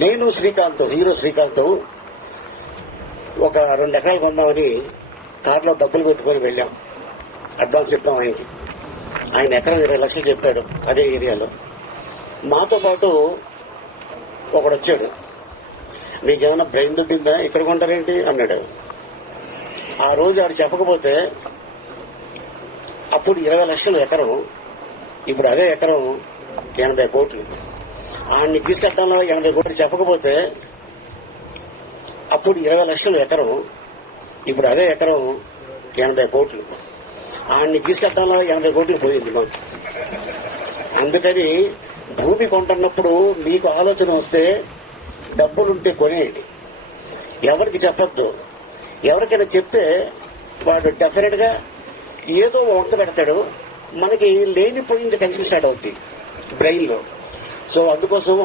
నేను శ్రీకాంత్, హీరో శ్రీకాంత్ ఒక 2 ఎకరాలు కొందామని కారులో డబ్బులు పెట్టుకుని వెళ్ళాం. అడ్వాన్స్ ఇద్దాం ఆయనకి. ఆయన ఎకరం 20 లక్షలు చెప్పాడు అదే ఏరియాలో. మాతో పాటు ఒకడు వచ్చాడు. మీకేమైనా బ్రెయిన్ దుడ్డిందా, ఇక్కడ కొంటారేంటి అన్నాడు. ఆ రోజు ఆడు చెప్పకపోతే అప్పుడు 20 లక్షలు ఎకరం, ఇప్పుడు అదే ఎకరం 80 కోట్లు. ఆయన్ని తీసుకెట్టడంలో 80 కోట్లు చెప్పకపోతే అప్పుడు 20 లక్షలు ఎకరం, ఇప్పుడు అదే ఎకరం 80 కోట్లు. ఆయన్ని తీసుకెట్టడంలో 80 కోట్లు పోయింది మాకు. అందుకని భూమి కొంటున్నప్పుడు మీకు ఆలోచన వస్తే డబ్బులుంటే కొనేయండి. ఎవరికి చెప్పొద్దు. ఎవరికైనా చెప్తే వాడు డెఫినెట్ గా ఏదో వంట పెడతాడు. మనకి లేనిపోయింది టెన్షన్ స్టార్ట్ అవుతుంది బ్రెయిన్ లో. సో అందుకోసం